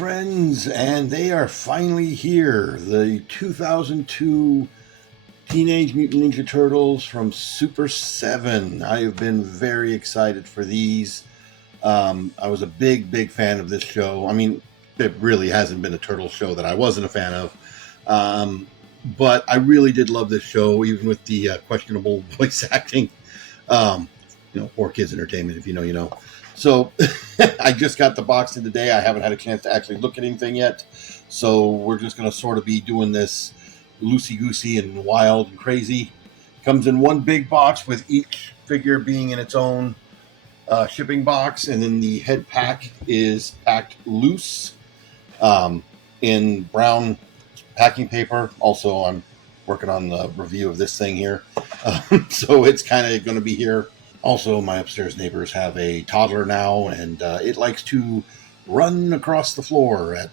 friends, and they are finally here. The 2002 Teenage Mutant Ninja Turtles from Super7. I have been very excited for these. I was a big fan of this show. I mean, there really hasn't been a Turtle show that I wasn't a fan of. But I really did love this show, even with the questionable voice acting. Poor kids entertainment, if you know, you know. So I just got the box in today. I haven't had a chance to actually look at anything yet. So we're just going to sort of be doing this loosey-goosey and wild and crazy. Comes in one big box with each figure being in its own shipping box. And then the head pack is packed loose in brown packing paper. Also, I'm working on the review of this thing here. So it's kind of going to be here. Also, my upstairs neighbors have a toddler now, and it likes to run across the floor at,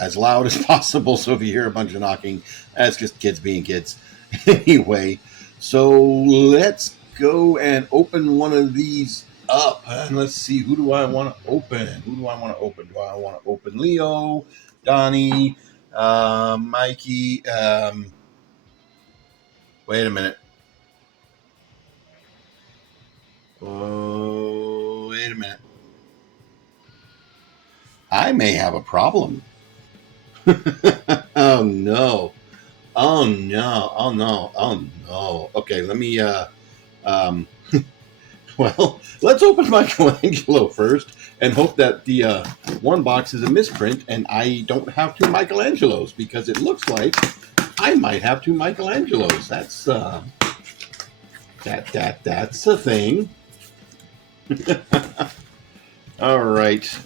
as loud as possible. So if you hear a bunch of knocking, that's just kids being kids. Anyway, so let's go and open one of these up. And let's see, who do I want to open? Do I want to open Leo, Donnie, Mikey? Wait a minute. Oh, wait a minute. I may have a problem. Oh, no. Oh, no. Oh, no. Oh, no. Okay, let me, well, let's open Michelangelo first and hope that the one box is a misprint and I don't have two Michelangelos, because it looks like I might have two Michelangelos. That's, that's a thing. All right.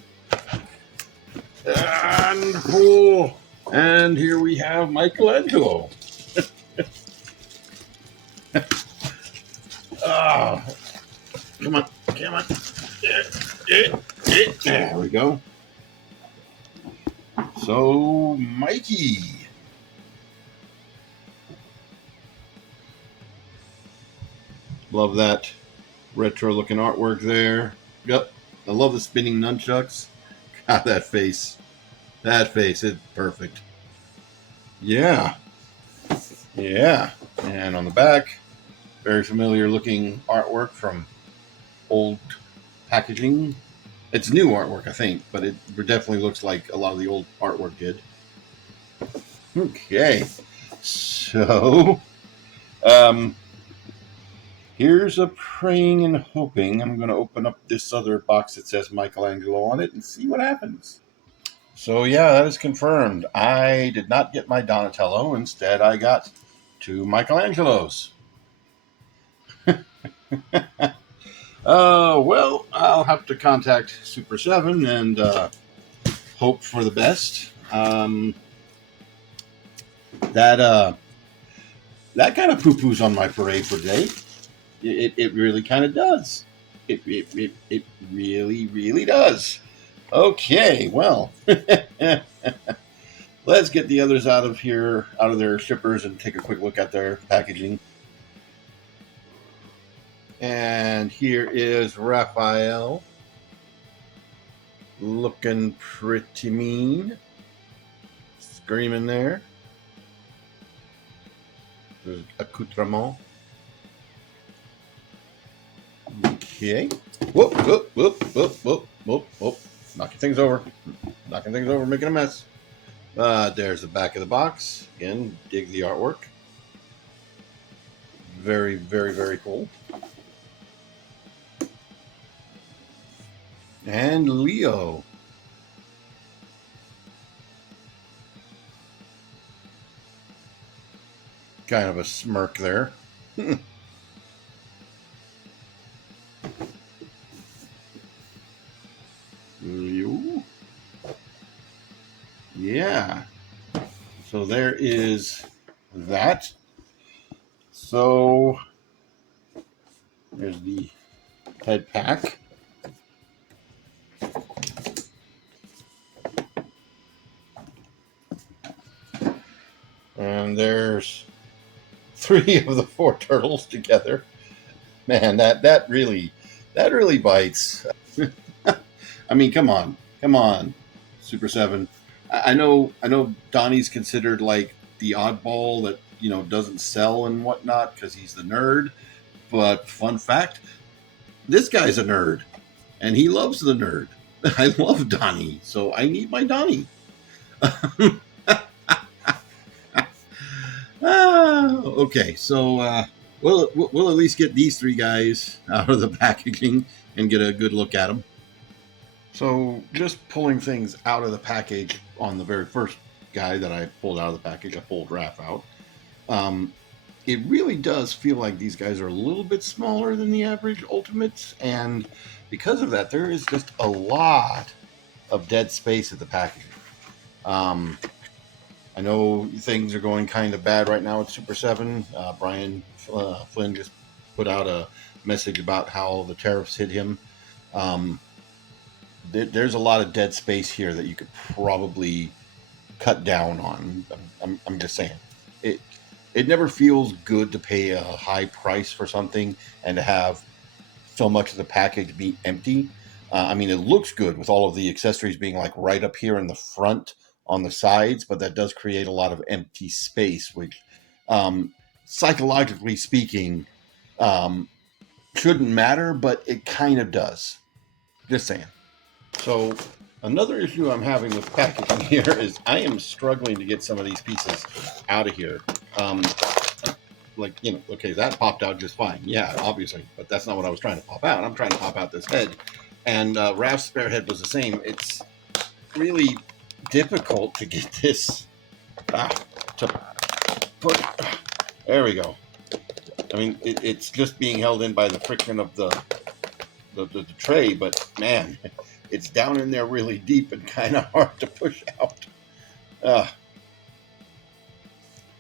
And cool. And here we have Michelangelo. Oh, come on. There we go. So, Mikey. Love that retro looking artwork there. Yep. I love the spinning nunchucks. God, that face. It's perfect. Yeah. And on the back, very familiar looking artwork from old packaging. It's new artwork, I think, but it definitely looks like a lot of the old artwork did. Okay. So, here's a praying and hoping. I'm going to open up this other box that says Michelangelo on it and see what happens. So yeah, that is confirmed. I did not get my Donatello. Instead, I got two Michelangelos. Well, I'll have to contact Super7 and hope for the best. That kind of poo-poos on my parade for today. It really kind of does. It really does. Okay, well, let's get the others out of here, out of their shippers, and take a quick look at their packaging. And here is Raphael, looking pretty mean, screaming there. There's accoutrement. Okay. Whoop. Knocking things over, making a mess. There's the back of the box. Again, dig the artwork. Very cool. And Leo. Kind of a smirk there. Yeah. So there is that. So there's the head pack. And there's 3 of the 4 turtles together. Man, that really bites. I mean, come on. Super 7. I know Donnie's considered like the oddball that, doesn't sell and whatnot because he's the nerd. But fun fact, this guy's a nerd and he loves the nerd. I love Donnie, so I need my Donnie. Okay, so we'll at least get these three guys out of the packaging and get a good look at them. So just pulling things out of the package on the very first guy that I pulled out of the package, I pulled Raph out. It really does feel like these guys are a little bit smaller than the average Ultimates, and because of that, there is just a lot of dead space at the packaging. I know things are going kind of bad right now at Super 7. Brian Flynn just put out a message about how the tariffs hit him. There's a lot of dead space here that you could probably cut down on. I'm just saying. It never feels good to pay a high price for something and to have so much of the package be empty. I mean, it looks good with all of the accessories being like right up here in the front on the sides, but that does create a lot of empty space, which, psychologically speaking, shouldn't matter, but it kind of does. Just saying. So another issue I'm having with packaging here is I am struggling to get some of these pieces out of here. Okay, that popped out just fine. Yeah, obviously, but that's not what I was trying to pop out. I'm trying to pop out this head. And Raph's spare head was the same. It's really difficult to get this to put. There we go. I mean, it's just being held in by the friction of the tray, but man, it's down in there really deep and kind of hard to push out.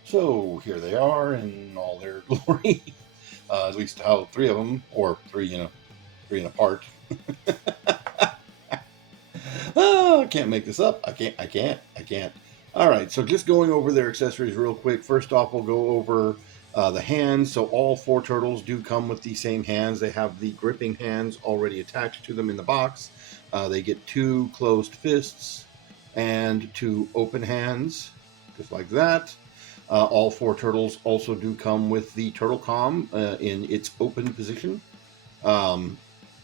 So here they are in all their glory. At least how three of them, or three in a part. I can't make this up. I can't. All right, so just going over their accessories real quick. First off, we'll go over the hands. So all four turtles do come with the same hands. They have the gripping hands already attached to them in the box. They get 2 closed fists and 2 open hands, just like that. All four turtles also do come with the turtle comm in its open position.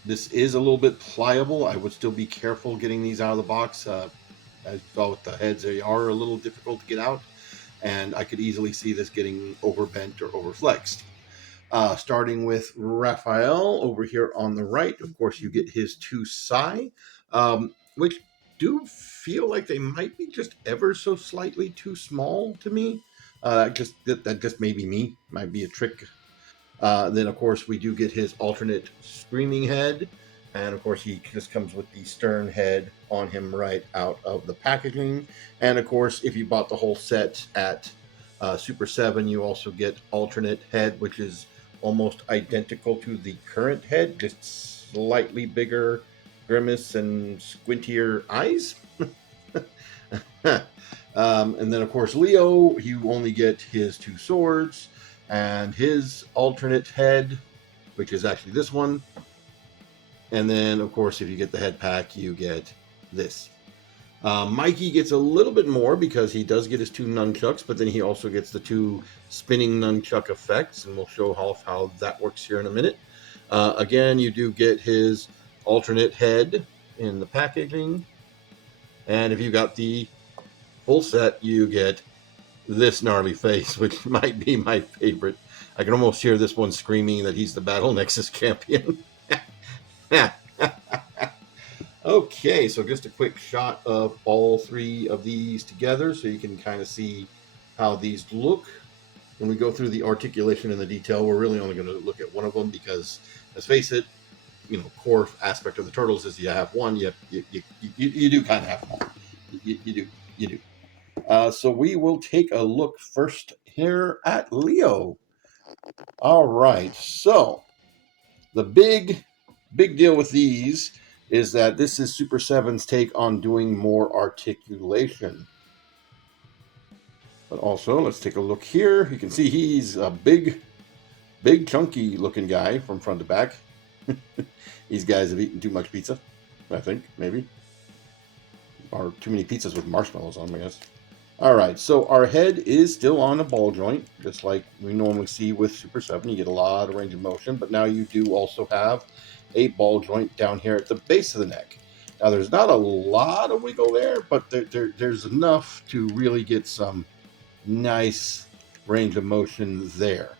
This is a little bit pliable. I would still be careful getting these out of the box. As you saw with the heads, they are a little difficult to get out, and I could easily see this getting overbent or overflexed. Starting with Raphael over here on the right, of course, you get his 2 Sai, which do feel like they might be just ever so slightly too small to me. That just may be me. Might be a trick. Then, of course, we do get his alternate screaming head. And, of course, he just comes with the stern head on him right out of the packaging. And, of course, if you bought the whole set at Super 7, you also get alternate head, which is almost identical to the current head, just slightly bigger grimace and squintier eyes. And then, of course, Leo, you only get his 2 swords and his alternate head, which is actually this one. And then, of course, if you get the head pack, you get this. Mikey gets a little bit more because he does get his 2 nunchucks, but then he also gets the 2 spinning nunchuck effects, and we'll show how that works here in a minute. Again, you do get his alternate head in the packaging. And if you got the full set, you get this gnarly face, which might be my favorite. I can almost hear this one screaming that he's the Battle Nexus champion. Okay, so just a quick shot of all 3 of these together so you can kind of see how these look. When we go through the articulation and the detail, we're really only going to look at one of them because, let's face it, core aspect of the turtles is you have one, you do kind of have one. You do. So we will take a look first here at Leo. All right, so the big deal with these is that this is Super 7's take on doing more articulation. But also, let's take a look here. You can see he's a big, chunky looking guy from front to back. These guys have eaten too much pizza, I think, maybe. or too many pizzas with marshmallows on them, I guess. All right, so our head is still on a ball joint, just like we normally see with Super 7. You get a lot of range of motion, but now you do also have a ball joint down here at the base of the neck. Now, there's not a lot of wiggle there, but there's enough to really get some nice range of motion there.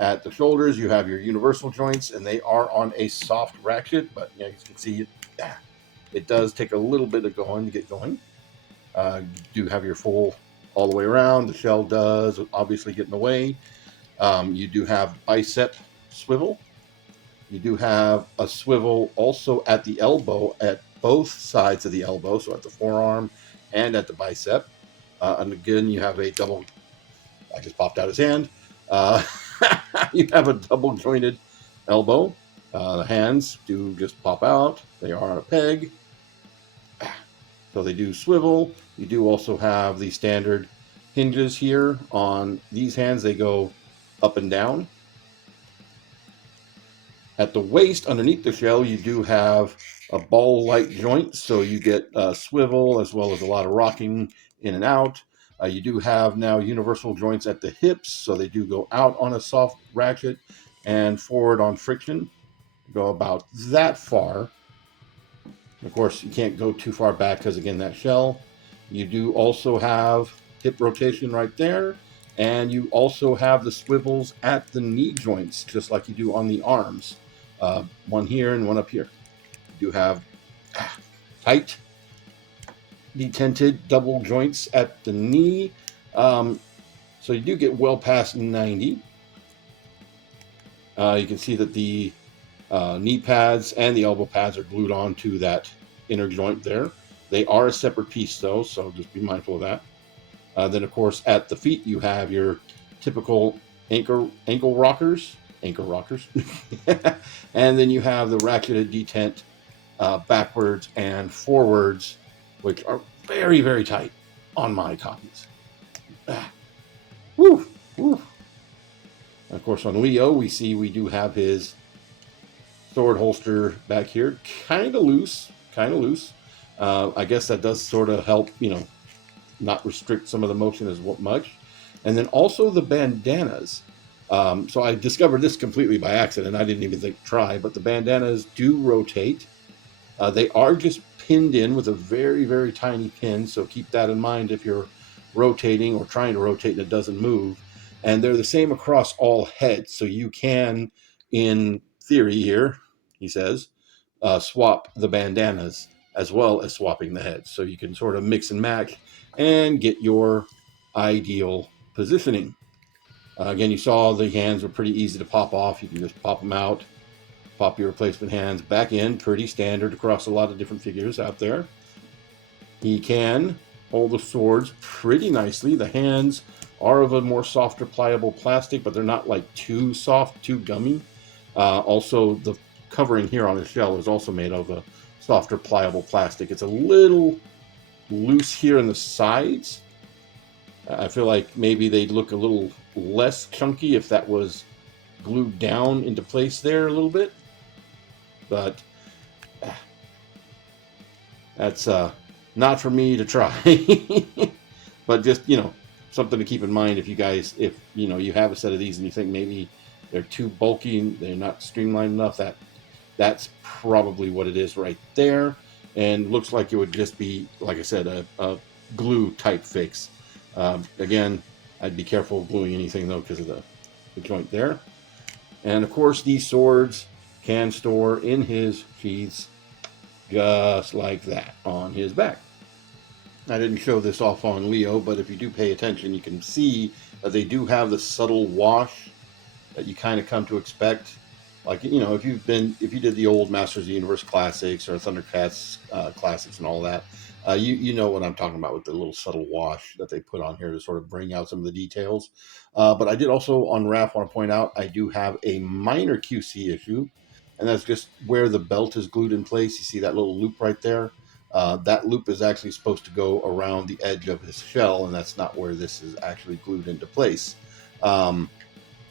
At the shoulders, you have your universal joints, and they are on a soft ratchet, but you can see it does take a little bit of going to get going. You do have your full all the way around. The shell does obviously get in the way. You do have bicep swivel. You do have a swivel also at the elbow, at both sides of the elbow, so at the forearm and at the bicep. And again, you have a double. I just popped out his hand. Uh, you have a double jointed elbow. The hands do just pop out. They are on a peg. So they do swivel. You do also have the standard hinges here on these hands. They go up and down. At the waist, underneath the shell, you do have a ball-like joint, so you get swivel as well as a lot of rocking in and out. You do have now universal joints at the hips, so they do go out on a soft ratchet and forward on friction. Go about that far. Of course, you can't go too far back because, again, that shell. You do also have hip rotation right there, and you also have the swivels at the knee joints, just like you do on the arms. One here and one up here. You do have tight, detented double joints at the knee. So you do get well past 90. You can see that the knee pads and the elbow pads are glued onto that inner joint there. They are a separate piece though, so just be mindful of that. Then of course at the feet you have your typical ankle rockers, and then you have the ratcheted detent backwards and forwards, which are very, very tight on my copies. Woo, woo. Of course on Leo we do have his sword holster back here, kind of loose. I guess that does sort of help, not restrict some of the motion as much. And then also the bandanas. So I discovered this completely by accident. I didn't even try, but the bandanas do rotate. They are just pinned in with a very, very tiny pin. So keep that in mind if you're rotating or trying to rotate and it doesn't move. And they're the same across all heads. So you can, in theory here, he says, swap the bandanas as well as swapping the heads. So you can sort of mix and match and get your ideal positioning. Again, you saw the hands were pretty easy to pop off. You can just pop them out, pop your replacement hands back in, pretty standard across a lot of different figures out there. He can hold the swords pretty nicely. The hands are of a more softer, pliable plastic, but they're not like too soft, too gummy. Also, the covering here on the shell is also made of a softer, pliable plastic. It's a little loose here in the sides. I feel like maybe they'd look a little less chunky if that was glued down into place there a little bit. But that's not for me to try. But just, something to keep in mind if you guys, if you have a set of these and you think maybe they're too bulky and they're not streamlined enough, that's probably what it is right there. And looks like it would just be, like I said, a glue type fix. Again, I'd be careful gluing anything though because of the joint there. And of course, these swords can store in his sheaths just like that on his back. I didn't show this off on Leo, but if you do pay attention, you can see that they do have the subtle wash that you kind of come to expect. Like, if you did the old Masters of the Universe classics or Thundercats classics and all that, you know what I'm talking about with the little subtle wash that they put on here to sort of bring out some of the details. But I did also on RAF want to point out I do have a minor QC issue, and that's just where the belt is glued in place. You see that little loop right there? That loop is actually supposed to go around the edge of his shell, and that's not where this is actually glued into place.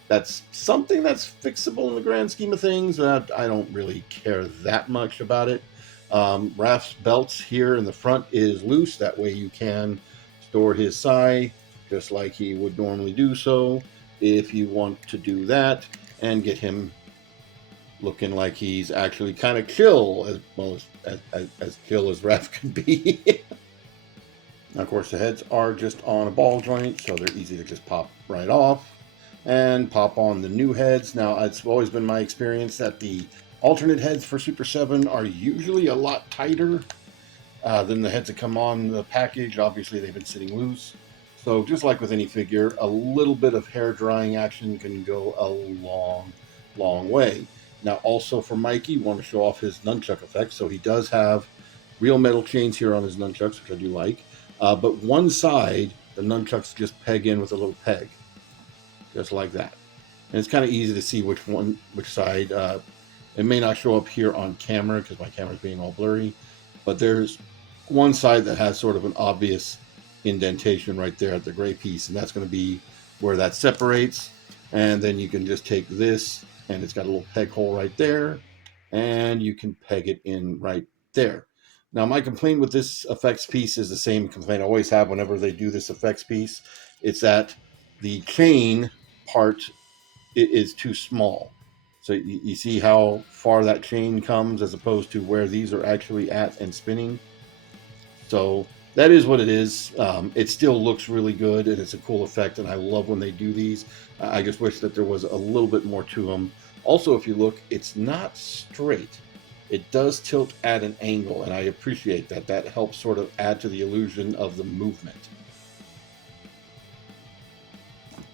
That's something that's fixable in the grand scheme of things. I don't really care that much about it. Raph's belts here in the front is loose. That way you can store his sai just like he would normally do so if you want to do that and get him looking like he's actually kind of chill, as well as chill as Raph can be. Now, of course, the heads are just on a ball joint, so they're easy to just pop right off and pop on the new heads. Now, it's always been my experience that the alternate heads for Super 7 are usually a lot tighter than the heads that come on the package. Obviously, they've been sitting loose. So just like with any figure, a little bit of hair drying action can go a long, long way. Now, also for Mikey, want to show off his nunchuck effect. So he does have real metal chains here on his nunchucks, which I do like. But one side, the nunchucks just peg in with a little peg, just like that. And it's kind of easy to see which side. It may not show up here on camera because my camera's being all blurry, but there's one side that has sort of an obvious indentation right there at the gray piece, and that's going to be where that separates. And then you can just take this, and it's got a little peg hole right there, and you can peg it in right there. Now, my complaint with this effects piece is the same complaint I always have whenever they do this effects piece. It's that the chain part is too small. So you see how far that chain comes as opposed to where these are actually at and spinning. So that is what it is. It still looks really good, and it's a cool effect, and I love when they do these. I just wish that there was a little bit more to them. Also, if you look, it's not straight. It does tilt at an angle, and I appreciate that. That helps sort of add to the illusion of the movement.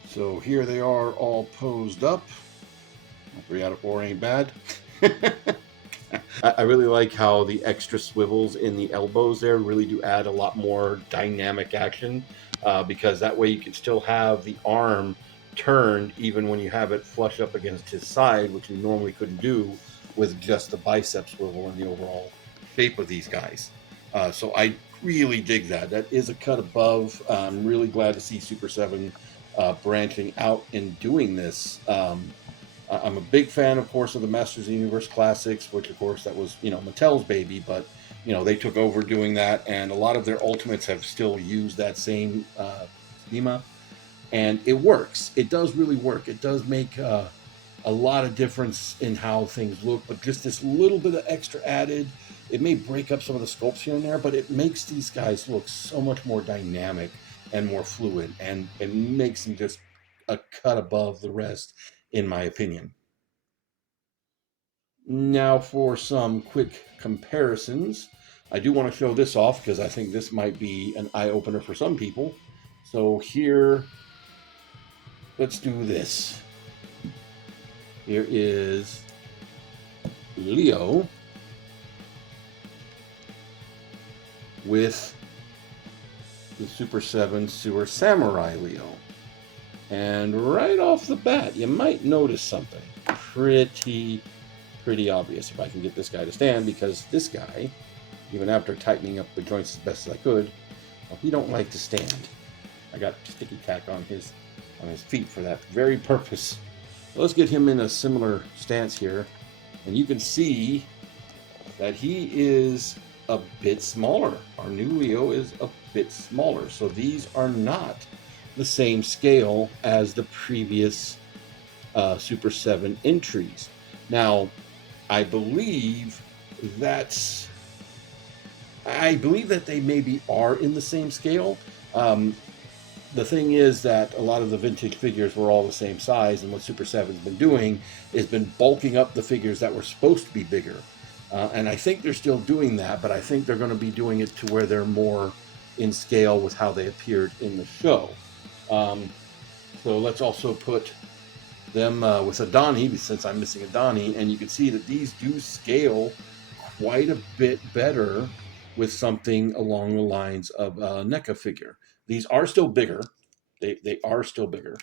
So here they are all posed up. 3 out of 4 ain't bad. I really like how the extra swivels in the elbows there really do add a lot more dynamic action, because that way you can still have the arm turned even when you have it flush up against his side, which you normally couldn't do with just the bicep swivel and the overall shape of these guys. So I really dig that. That is a cut above. I'm really glad to see Super 7 branching out and doing this. I'm a big fan, of course, of the Masters of the Universe Classics, which, of course, that was, Mattel's baby, but, they took over doing that, and a lot of their Ultimates have still used that same schema, and it works. It does really work. It does make a lot of difference in how things look, but just this little bit of extra added, it may break up some of the sculpts here and there, but it makes these guys look so much more dynamic and more fluid, and it makes them just a cut above the rest, in my opinion. Now for some quick comparisons. I do want to show this off because I think this might be an eye-opener for some people. So here, let's do this. Here is Leo with the Super 7 Sewer Samurai Leo. And right off the bat, you might notice something pretty obvious if I can get this guy to stand, because this guy, even after tightening up the joints as best as I could, well, he don't like to stand. I got sticky tack on his feet for that very purpose. So let's get him in a similar stance here, and you can see that he is a bit smaller. Our new Leo is a bit smaller, so these are not the same scale as the previous Super 7 entries. Now, I believe that they maybe are in the same scale. The thing is that a lot of the vintage figures were all the same size, and what Super 7's been doing is been bulking up the figures that were supposed to be bigger. And I think they're still doing that, but I think they're going to be doing it to where they're more in scale with how they appeared in the show. So let's also put them with a Donnie, since I'm missing a Donnie, and you can see that these do scale quite a bit better with something along the lines of a NECA figure. These are still bigger. They are still bigger.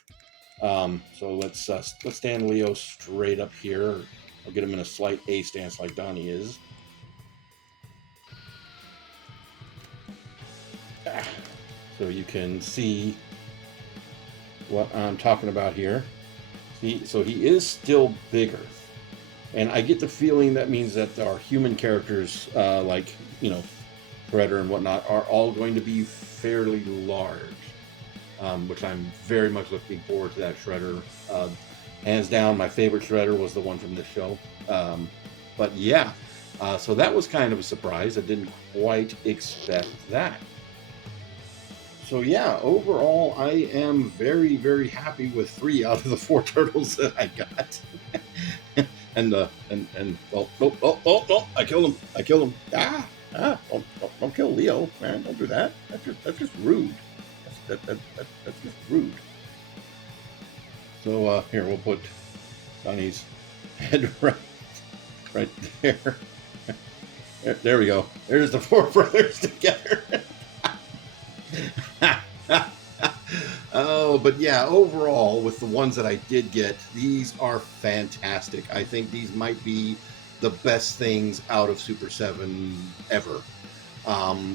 So let's stand Leo straight up here. I'll get him in a slight A stance like Donnie is. So you can see what I'm talking about here. See, so he is still bigger. And I get the feeling that means that our human characters, like, you know, Shredder and whatnot, are all going to be fairly large, which I'm very much looking forward to that Shredder. Hands down, my favorite Shredder was the one from this show. But yeah, so that was kind of a surprise. I didn't quite expect that. So yeah, overall, I am very, very happy with 3 out of the 4 turtles that I got. and oh, I killed him! I killed him! Don't kill Leo, man! Don't do that. That's just rude. That's just rude. So here we'll put Donnie's head right there. There we go. There's the 4 brothers together. Oh, but yeah, overall, with the ones that I did get, these are fantastic. I think these might be the best things out of Super 7 ever.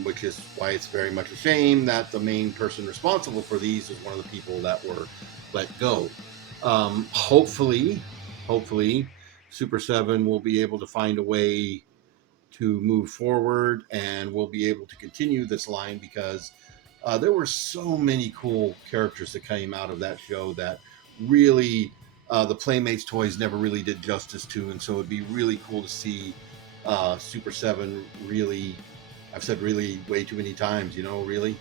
Which is why it's very much a shame that the main person responsible for these is one of the people that were let go. Hopefully, Super 7 will be able to find a way to move forward, and we'll be able to continue this line, because there were so many cool characters that came out of that show that really the Playmates toys never really did justice to, and so it'd be really cool to see Super 7 really, I've said really way too many times, really.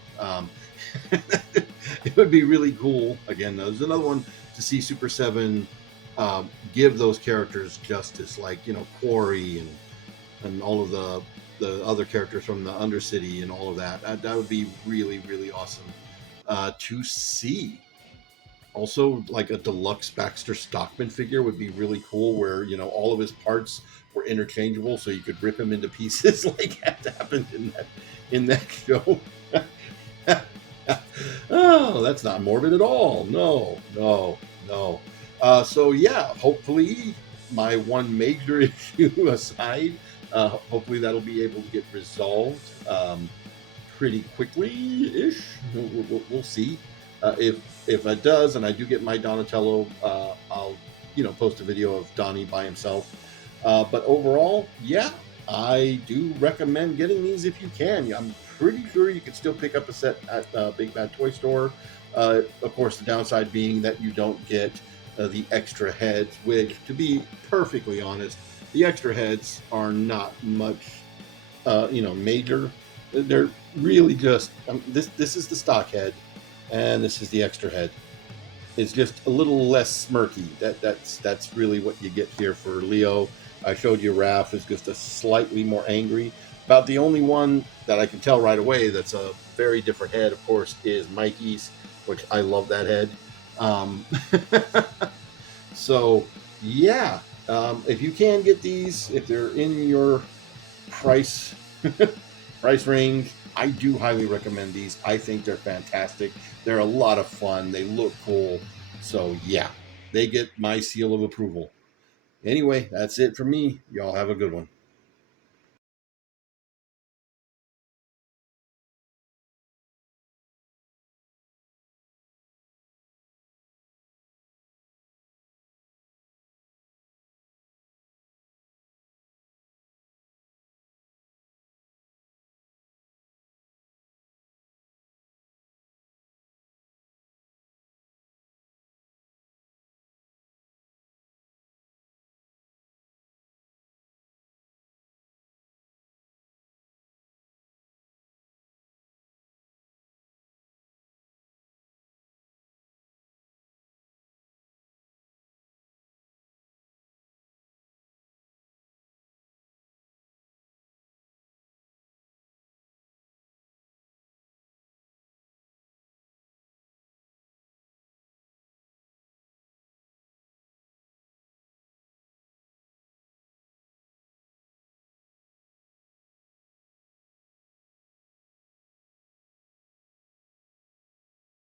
It would be really cool. Again, there's another one to see Super 7 give those characters justice, like, Quarry and all of the other characters from the Undercity and all of that. That would be really, really awesome to see. Also, like a deluxe Baxter Stockman figure would be really cool, where all of his parts were interchangeable, so you could rip him into pieces, like that happened in that show. Oh, that's not morbid at all. No. So yeah, hopefully, my one major issue aside, hopefully that'll be able to get resolved pretty quickly-ish. We'll see. If it does, and I do get my Donatello, I'll post a video of Donnie by himself. But overall, yeah, I do recommend getting these if you can. I'm pretty sure you can still pick up a set at Big Bad Toy Store. Of course, the downside being that you don't get the extra heads, which, to be perfectly honest, the extra heads are not much, major. They're really just this is the stock head, and this is the extra head. It's just a little less smirky. That's really what you get here for Leo. I showed you Raph is just a slightly more angry. About the only one that I can tell right away that's a very different head, of course, is Mikey's, which I love that head. So yeah, if you can get these, if they're in your price range, I do highly recommend these. I think they're fantastic. They're a lot of fun. They look cool. So yeah, they get my seal of approval. Anyway, that's it for me. Y'all have a good one.